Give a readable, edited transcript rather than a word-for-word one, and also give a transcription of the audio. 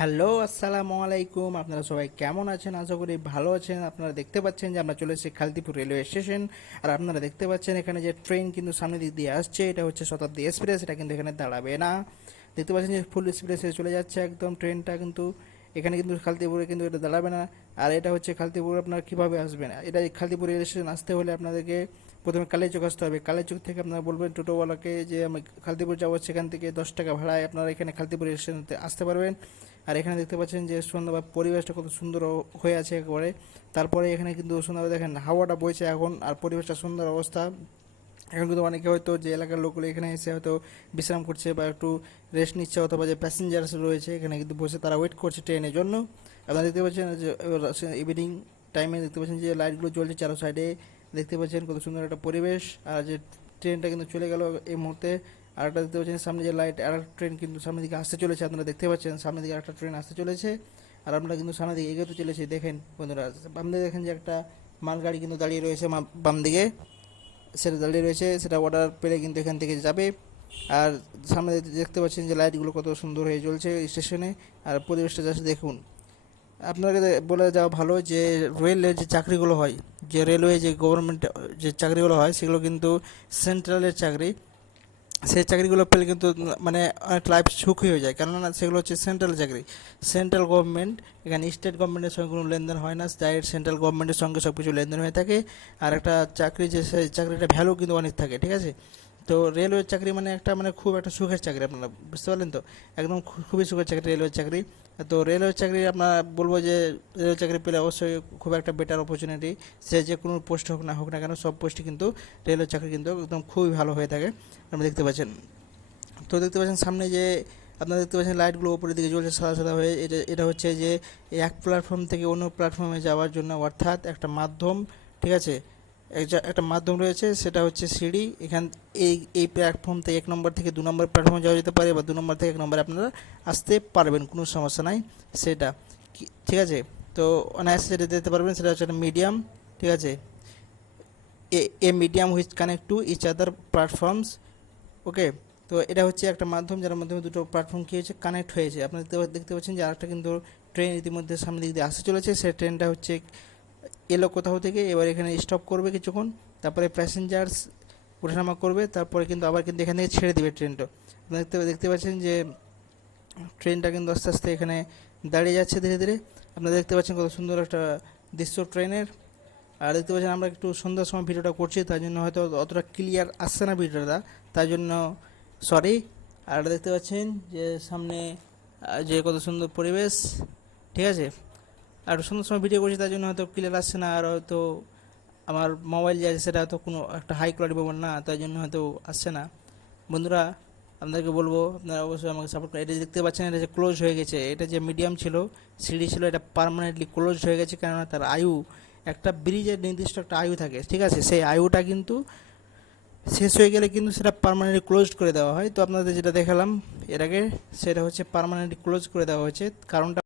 Hello, আসসালামু আলাইকুম। আপনারা সবাই কেমন আছেন? আশা করি ভালো আছেন। আপনারা দেখতে পাচ্ছেন যে আমরা চলে এসেছি খালদিপুর রেলওয়ে স্টেশন। আর আপনারা দেখতে পাচ্ছেন এখানে যে ট্রেন কিন্তু সামনের দিক দিয়ে আসছে, এটা হচ্ছে শতাব্দী এক্সপ্রেস। এটা কিন্তু এখানে দাঁড়াবে না। দেখতে পাচ্ছেন যে ফুল স্পিডে চলে যাচ্ছে একদম ট্রেনটা, কিন্তু এখানে কিন্তু খালদিপুরে কিন্তু এটা দাঁড়াবে না। আর এটা হচ্ছে খালদিপুর, আপনারা কীভাবে আসবেন? এটা খালদিপুর রেল স্টেশন আসতে হলে আপনাদেরকে প্রথমে কালিয়াচক আসতে হবে। কালিয়াচক থেকে আপনারা বলবেন টোটোওয়ালাকে যে আমি খালদিপুর যাবো, সেখান থেকে 10 টাকা ভাড়ায় আপনারা এখানে খালদিপুর রেল স্টেশনতে আসতে পারবেন। আর এখানে দেখতে পাচ্ছেন যে সুন্দর পরিবেশটা কত সুন্দর হয়ে আছে একেবারে। তারপরে এখানে কিন্তু সুন্দর দেখেন হাওয়াটা বইছে এখন, আর পরিবেশটা সুন্দর অবস্থা। এখন কিন্তু অনেকে হয়তো যে এলাকার লোকগুলো এখানে এসে হয়তো বিশ্রাম করছে বা একটু রেস্ট নিচ্ছে, অথবা যে প্যাসেঞ্জার্স রয়েছে এখানে কিন্তু বসে তারা ওয়েট করছে ট্রেনের জন্য। আপনারা দেখতে পাচ্ছেন যে ইভিনিং টাইমে দেখতে পাচ্ছেন যে লাইটগুলো জ্বলছে চারো সাইডে। দেখতে পাচ্ছেন কত সুন্দর একটা পরিবেশ। আর যে ট্রেনটা কিন্তু চলে গেল এই মুহূর্তে। আর একটা দেখতে পাচ্ছেন সামনে যে লাইট, আর একটা ট্রেন কিন্তু সামনের দিকে আসতে চলেছে। আপনারা দেখতে পাচ্ছেন সামনের দিকে একটা ট্রেন আসতে চলেছে। আর আমরা কিন্তু সামনের দিকে এগোতে চলেছি। দেখেন বন্ধুরা, বাম দিকে দেখেন যে একটা মালগাড়ি কিন্তু দাঁড়িয়ে রয়েছে, বাম দিকে সেটা দাঁড়িয়ে রয়েছে, সেটা অর্ডার পেলে কিন্তু এখান থেকে যাবে। আর সামনে দেখতে পাচ্ছেন যে লাইটগুলো কত সুন্দর হয়ে জ্বলছে স্টেশনে। আর পরিবেশটা জাস্ট দেখুন। আপনাকে বলে যাওয়া ভালো যে রেলের যে চাকরিগুলো হয়, যে রেলওয়ে যে গভর্নমেন্ট যে চাকরিগুলো হয়, সেগুলো কিন্তু সেন্ট্রালের চাকরি। সেই চাকরিগুলো পেলে কিন্তু মানে অনেক লাইফ সুখী হয়ে যায়, কেননা সেগুলো হচ্ছে সেন্ট্রাল চাকরি, সেন্ট্রাল গভর্নমেন্ট। এখানে স্টেট গভর্নমেন্টের সঙ্গে কোনো লেনদেন হয় না, ডাইরেক্ট সেন্ট্রাল গভর্নমেন্টের সঙ্গে সব কিছু লেনদেন হয়ে থাকে। আর একটা চাকরি, যে সেই চাকরিটা ভ্যালু কিন্তু অনেক থাকে, ঠিক আছে। তো রেলওয়ের চাকরি মানে একটা মানে খুব একটা সুখের চাকরি, আপনারা বুঝতে পারলেন তো। একদম খুবই সুখের চাকরি রেলওয়ের চাকরি। তো রেলওয়ের চাকরি আপনার বলবো যে রেলওয়ে চাকরি পেলে অবশ্যই খুব একটা বেটার অপরচুনিটি। সে যে কোনো পোস্ট হোক না কেন, সব পোস্টই কিন্তু রেলওয়ের চাকরি কিন্তু একদম খুবই ভালো হয়ে থাকে। আপনি দেখতে পাচ্ছেন। তো দেখতে পাচ্ছেন সামনে যে আপনারা দেখতে পাচ্ছেন লাইটগুলো উপরের দিকে জ্বলছে সাদা সাদা হয়ে। এটা হচ্ছে যে এক প্ল্যাটফর্ম থেকে অন্য প্ল্যাটফর্মে যাওয়ার জন্য, অর্থাৎ একটা মাধ্যম, ঠিক আছে। একটা মাধ্যম রয়েছে, সেটা হচ্ছে সিঁড়ি। এই প্ল্যাটফর্ম থেকে 1 নম্বর থেকে 2 নম্বর প্ল্যাটফর্মে যাওয়া যেতে পারে, বা 2 নম্বর থেকে 1 নম্বরে আপনারা আসতে পারবেন, কোনো সমস্যা নাই সেটা, ঠিক আছে। তো অনায়াসে যেটা যেতে পারবেন, সেটা হচ্ছে একটা মিডিয়াম, ঠিক আছে। A medium which connect to each other platforms, okay. তো এটা হচ্ছে একটা মাধ্যম যার মাধ্যমে দুটো প্ল্যাটফর্ম কী হয়েছে, কানেক্ট হয়েছে। আপনারা দেখতে পাচ্ছেন যে আরেকটা কিন্তু ট্রেন ইতিমধ্যে সামনের দিক দিয়ে আসতে চলেছে। সেই ট্রেনটা হচ্ছে এলো কোথাও থেকে, এবার এখানে স্টপ করবে কিছুক্ষণ, তারপরে প্যাসেঞ্জার্স ওঠানামা করবে, তারপরে কিন্তু আবার কিন্তু এখান থেকে ছেড়ে দেবে ট্রেনটা। আপনারা দেখতে পাচ্ছেন যে ট্রেনটা কিন্তু আস্তে আস্তে এখানে দাঁড়িয়ে যাচ্ছে ধীরে ধীরে। আপনারা দেখতে পাচ্ছেন কত সুন্দর একটা দৃশ্য ট্রেনের। আর দেখতে পাচ্ছেন আমরা একটু সন্ধ্যার সময় ভিডিওটা করছি, তার জন্য হয়তো অতটা ক্লিয়ার আসছে না ভিডিওটা, তার জন্য সরি। আর দেখতে পাচ্ছেন যে সামনে যে কত সুন্দর পরিবেশ, ঠিক আছে। আর সন্ধ্যার সময় ভিডিও করছি, তার জন্য হয়তো ক্লিয়ার আসছে না। আর হয়তো আমার মোবাইল যে আছে সেটা হয়তো কোনো একটা হাই কোয়ালিটি মোবাইল না, তাই জন্য হয়তো আসছে না। বন্ধুরা, আপনাদেরকে বলবো আপনারা অবশ্যই আমাকে সাপোর্ট করেন। এটা দেখতে পাচ্ছেন, এটা যে ক্লোজ হয়ে গেছে, এটা যে মিডিয়াম ছিল, সিঁড়ি ছিল, এটা পার্মানেন্টলি ক্লোজ হয়ে গেছে, কেননা তার আয়ু, একটা ব্রিজের নির্দিষ্ট একটা আয়ু থাকে, ঠিক আছে। সেই আয়ুটা কিন্তু শেষ হয়ে গেলে কিন্তু সেটা পার্মানেন্টলি ক্লোজ করে দেওয়া হয়। তো আপনাদের যেটা দেখালাম এর আগে, সেটা হচ্ছে পার্মানেন্টলি ক্লোজ করে দেওয়া হয়েছে। কারণটা